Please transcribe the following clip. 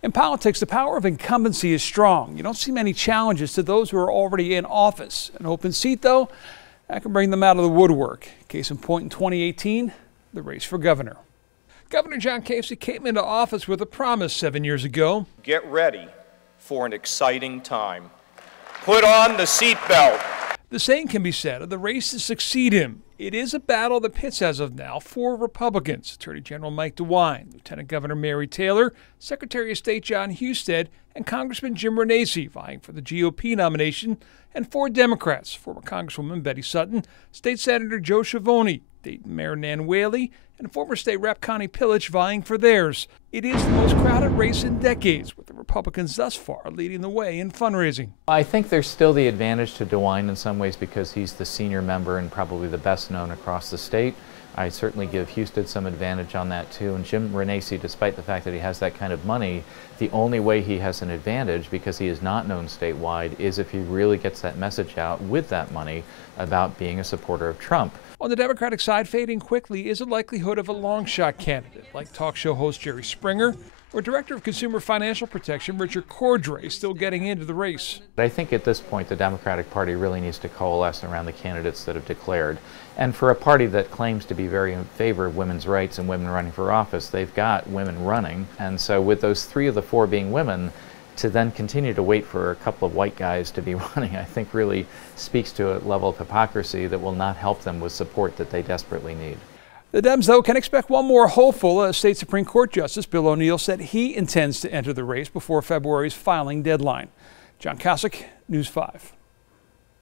In politics, the power of incumbency is strong. You don't see many challenges to those who are already in office. An open seat, though, that can bring them out of the woodwork. Case in point in 2018, the race for governor. Governor John Kasich came into office with a promise 7 years ago. Get ready for an exciting time. Put on the seatbelt. The same can be said of the race to succeed him. It is a battle that pits, as of now, four Republicans: Attorney General Mike DeWine, Lieutenant Governor Mary Taylor, Secretary of State John Husted, and Congressman Jim Renacci vying for the GOP nomination, and four Democrats: former Congresswoman Betty Sutton, State Senator Joe Schiavone, Dayton Mayor Nan Whaley, and former State Rep Connie Pillich vying for theirs. It is the most crowded race in decades, with the Republicans thus far leading the way in fundraising. I think there's still the advantage to DeWine in some ways because he's the senior member and probably the best known across the state. I certainly give Husted some advantage on that too. And Jim Renacci, despite the fact that he has that kind of money, the only way he has an advantage, because he is not known statewide, is if he really gets that message out with that money about being a supporter of Trump. On the Democratic side, fading quickly is a likelihood of a long-shot candidate like talk show host Jerry Springer or Director of Consumer Financial Protection Richard Cordray, still getting into the race. I think at this point the Democratic Party really needs to coalesce around the candidates that have declared. And for a party that claims to be very in favor of women's rights and women running for office, they've got women running. And so with those three of the four being women, to then continue to wait for a couple of white guys to be running, I think really speaks to a level of hypocrisy that will not help them with support that they desperately need. The Dems, though, can expect one more hopeful. State Supreme Court Justice Bill ONeil said he intends to enter the race before February's filing deadline. John Kasich, News 5.